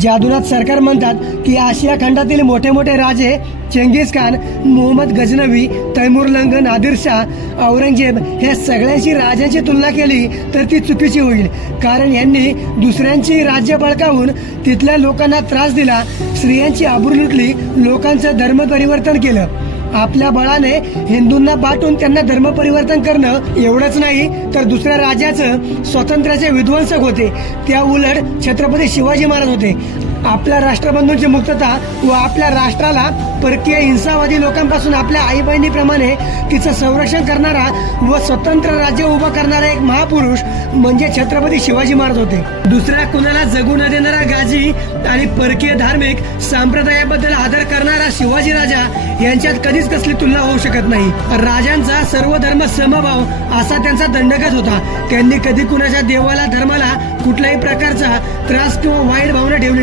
जादूनाथ सरकार म्हणतात की आशिया खंडातील मोठे मोठे राजे चेंगीस खान, मोहम्मद गजनवी, तैमूरलंग, नादिरशाह, औरंगजेब ह्या सगळ्यांची राजांची तुलना केली तर ती चुकीची होईल. कारण यांनी दुसऱ्यांची राज्य बळकावून तिथल्या लोकांना त्रास दिला, स्त्रियांची आबरू लुटली, लोकांचं धर्म परिवर्तन केलं. आपल्या बळाने हिंदूंना बाटून त्यांना धर्म परिवर्तन करणं एवढंच नाही तर दुसऱ्या राज्याचं स्वातंत्र्याचे विध्वंसक होते. त्या उलट छत्रपती शिवाजी महाराज होते. आपल्या राष्ट्रबंधूंची मुक्तता व आपल्या राष्ट्राला परकीय हिंसावादी लोकांपासून आपल्या आई बहिणीप्रमाणे तिचं संरक्षण करणारा व स्वतंत्र राज्य उभं करणारा एक महापुरुष म्हणजे छत्रपती शिवाजी महाराज होते. दुसऱ्या कुणाला जगू न देणारा गाजी आणि परकीय धार्मिक संप्रदायाबद्दल आदर करणारा शिवाजी राजा यांच्यात कधीच कसली तुलना होऊ शकत नाही. राजांचा सर्व धर्म समभाव असा त्यांचा दंडकच होता. त्यांनी कधी कुणाच्या देवाला धर्माला कुठल्याही प्रकारचा त्रास किंवा वाईट भावना ठेवली